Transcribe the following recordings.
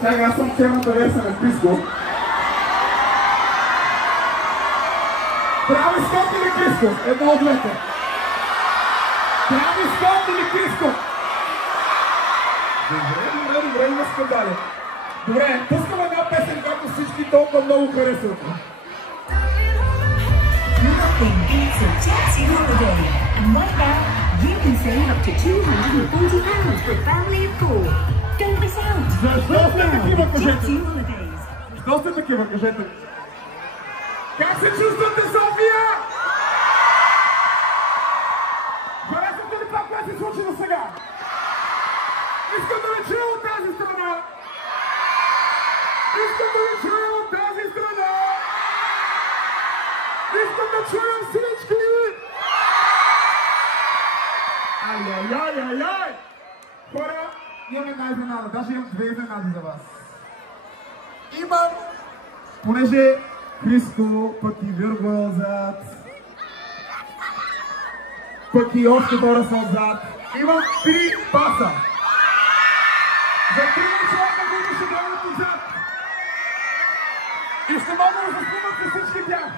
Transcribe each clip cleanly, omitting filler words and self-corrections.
Сега аз съм темата версия на Криско. Трави Скот или Криско? Едно от двете. Трави Скот или Криско? Добре, има скандали. Добре, пускаме една песен, която всички толкова много харесват. It's a Taxi holiday, and right now you can save up to £240 for a family of 4. Don't miss out. Защо сте такива, кажете? Taxi holidays. Защо сте такива, кажете? Как се чувствате, София? Харесвате ли това, което се случи до сега? Искам да ви чуя от тази страна! Искам да ви чуя от тази страна! Искам да чуя всички! Ай! Хора, имам една изненада, даже имам две изненади за вас. Имам, понеже Христо, пък и Вирго е отзад, пък и още хора са отзад, имам 3 паса. За 3 човека, които ще дойдат отзад. И ще мога да заснуват с всички тях.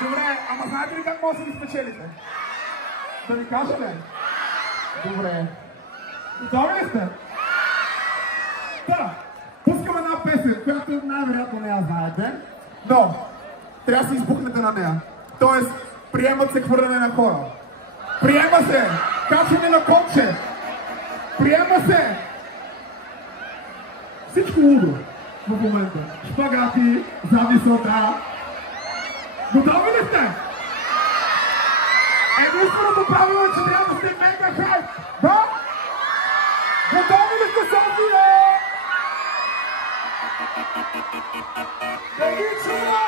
Добре, ама знаете ли как може да ги спечелите? Да ви кажа ли? Добре. Готови ли сте? Да. Пускам една песен, която най-вероятно не я знаете, но трябва да се избухнете на нея. Тоест, приемат се хвърляне на хора. Приема се качване на конче. Приема се всичко лудо в момента. Шпагати, зависота. Готови ли сте? Единственото правило е, че трябва да сте мега хайп. Да? Готови ли сте, София? Да ги чува!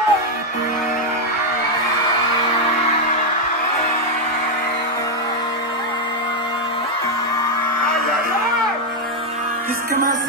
Искам аз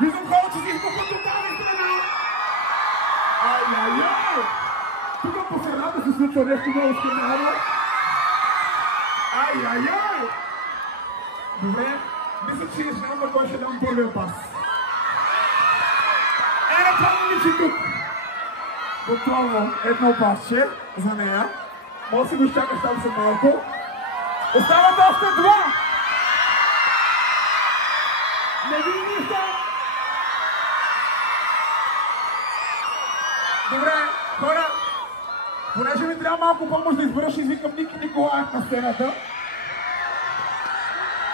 Виждам хора, че си изпухват от тази страна! Ай! Тук по средата се случва нещо много скандално. Ай! Добре, мисля, че решавам на кой ще дам първия пас. На това момиче тук. Готово едно пасче за нея. Може да си го изчакаш там след малко. Остават още 2! Не ви нищо! Добре, хора, понеже ми трябва малко помощ да избера, ще извикам Ники Николаев на сцената.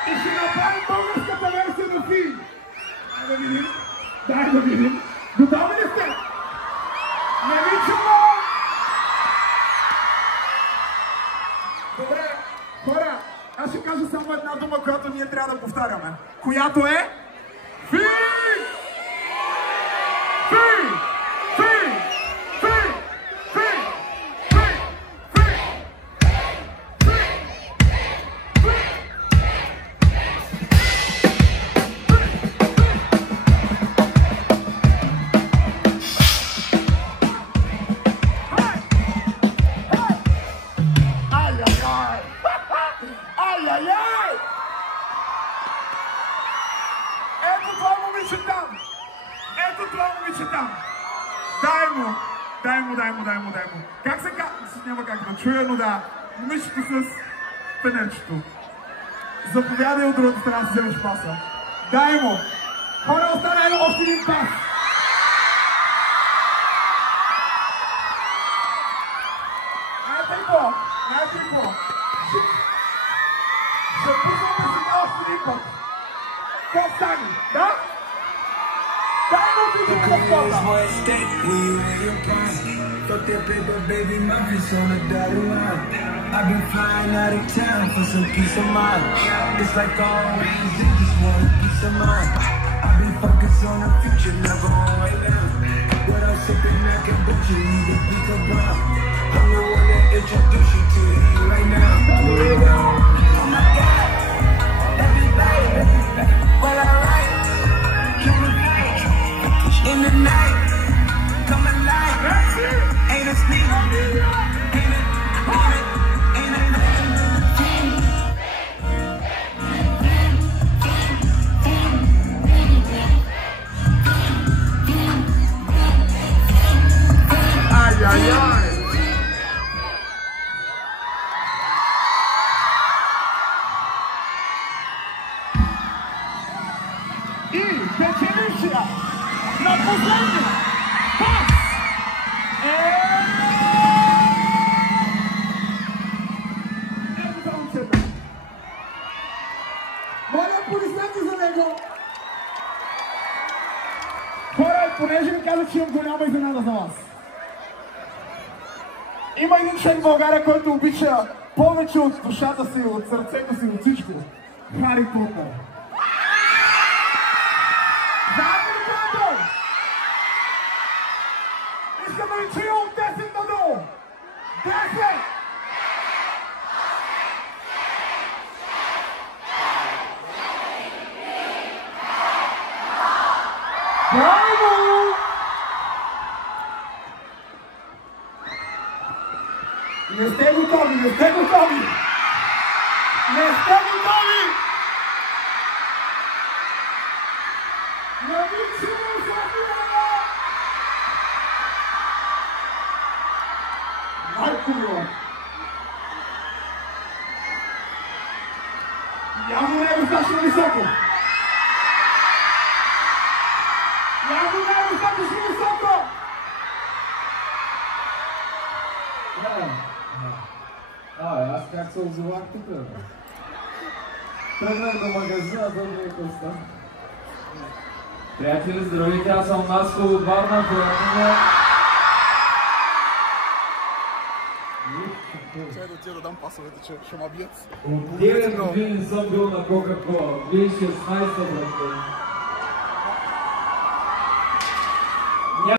И ще направим българската версия на филм. Дай да видим. Готови ли сте? Не ви чувам! Добре, хора, аз ще кажа само една дума, която ние трябва да повтаряме. Която е... Фи! Ето това момиче там! Дай му! Как се казва? Няма как да чуя, но да. Момичето с пенечето. Заповядай от другата страна да си вземеш паса. Дай му! Хора, остана още един пас! Знаете ли какво? Ще пускаме сега още един път. Какво стане? Да? Да! Fuck that paper, baby, my wrist on the dotted line. I've been flying out of town for some peace of mind. It's like always, they just want a piece of mind. I've been focused on the future, never on right now. Without sipping that kombucha, you can pick a brown. I'm the one that introduced you to you right now. Oh my God, everybody, well alright. In the night, come alive. Ain't a sneak, ain't a Ay, ay, ay. I Peczelusia na pozornie. Pas! Моля аплодисменти за него! Хора, понеже ми казах, че имам голяма изненада за вас. Има един човек в България, който обича повече от душата си, от сърцето си, от всичко. Хари Потър. Знаете ли това е той? Искам да ви чуя от 10 надолу. 10! Браво! Не сте готови, не сте готови! Не сте готови! Не ви чуя София! Майко! Явно не е достатъчно високо! Явно не е достатъчно високо! Аз как се озовах тук? Тръгнах до магазина, дълго коста. Приятели, здравейте, аз съм Наско от Варна, приятно ме. Чай да отида да дам пасовете, че ще ма бият. От 9 години не съм бил на Кока-Кола. 2016, брат.